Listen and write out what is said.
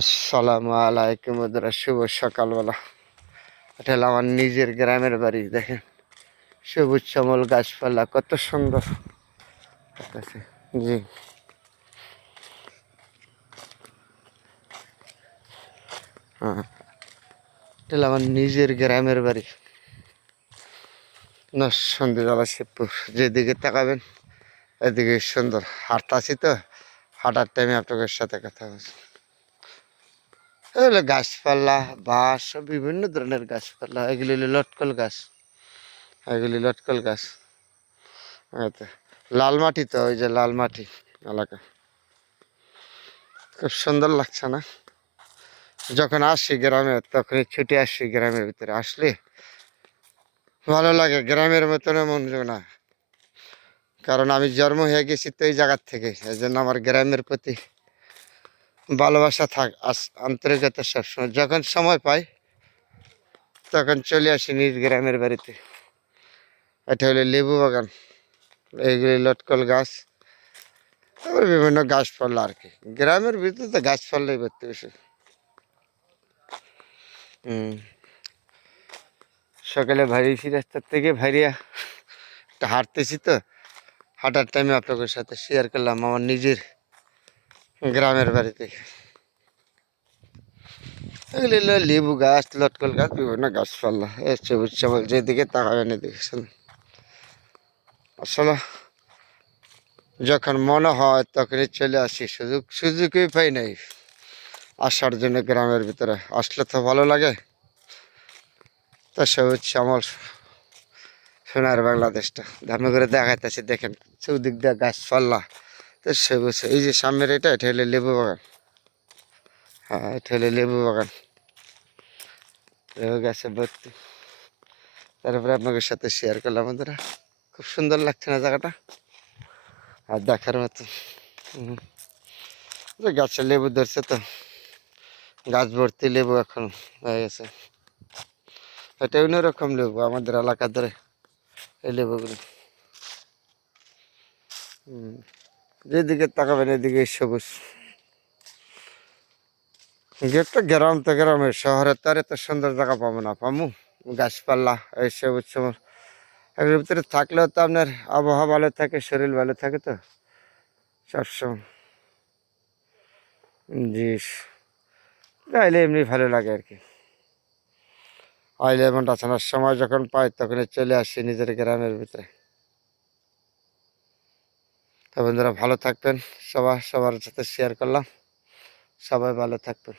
আসসালামু আলাইকুম বন্ধুরা, শুভ সকালবেলা। এটা হলো আমার নিজের গ্রামের বাড়ি। দেখেন সবুজ শ্যামল গাছপালা কত সুন্দর আছে। জি, হ্যাঁ, এটা হলো আমার নিজের গ্রামের বাড়ি, সন্ধ্যেবেলা শিবপুর। যেদিকে তাকাবেন এদিকে সুন্দর। হাঁটতাছি তো, হাঁটার টাইমে আপনাদের সাথে কথা বলছি। এগুলো গাছপালা, বাঁশ, বিভিন্ন ধরনের গাছপালা। এগুলি হলো লটকল গাছ, এগুলি লটকল গাছ। এই তো লাল মাটি, তো ওই যে লাল মাটি এলাকা। খুব সুন্দর লাগছে না? যখন আসি গ্রামে তখনই ছুটে আসি গ্রামের ভিতরে। আসলে ভালো লাগে, গ্রামের মতন মন না। কারণ আমি জন্ম হয়ে গেছি তো এই জায়গার থেকে, এই জন্য আমার গ্রামের প্রতি ভালোবাসা আন্তরিকতা সবসময়। যখন সময় পাই তখন চলে আসি নিজ গ্রামের বাড়িতে। এটা হলো লেবু বাগান, এইগুলি লটকল গাছ, তারপরে বিভিন্ন গাছপালা আর কি। গ্রামের ভিতরে তো গাছপালাই করতে বেশি। হম, সকালে ভারিয়েছি রাস্তার থেকে, ভারিয়া একটা হাঁটতেছি তো, হাঁটার টাইমে আপনাদের সাথে শেয়ার করলাম আমার নিজের গ্রামের বাড়িতে। এগুলি হলো লেবু গাছ, লটকল গাছ, বিভিন্ন গাছপালা। সবুজ শ্যামল, যেদিকে তাকাবেন এদিকে আসলে যখন মনে হয় তখনই চলে আসি। সুযোগই পাই নাই আসার জন্য। গ্রামের ভিতরে আসলে তো ভালো লাগে। তা সবুজ শ্যামল সোনার বাংলাদেশটা ধামে করে দেখাইতেছে। দেখেন চৌদিক দিয়ে গাছপালা, তো সবুজ। এই যে সামনের এটা হলো লেবু বাগান। হ্যাঁ, এটা হলো লেবু বাগান, লেবু গাছে ভর্তি। তারপরে আপনাদের সাথে শেয়ার করলাম বন্ধুরা। খুব সুন্দর লাগছে না জায়গাটা? আর দেখার মতো। গাছে লেবু ধরছে তো, গাছ ভর্তি লেবু এখন হয়ে গেছে। এটা অন্যরকম লেবু আমাদের এলাকা ধরে এই লেবুগুলো। যেদিকে তাকাবেন এদিকে সবুজ। একটা গ্রাম তো গ্রামে, শহরের তো আর এত সুন্দর জায়গা পাবো না। পামু গাছপালা এই সবুজ সবুজ এর ভিতরে থাকলেও তো আপনার আবহাওয়া ভালো থাকে, শরীর ভালো থাকে তো সবসময়। জি, আইলে এমনি ভালো লাগে আর কি। আইলে এমন আসানোর সময় যখন পাই তখন চলে আসি নিজের গ্রামের ভিতরে। তো বন্ধুরা ভালো থাকবেন, সবার সাথে শেয়ার করলাম। সবাই ভালো থাকবেন।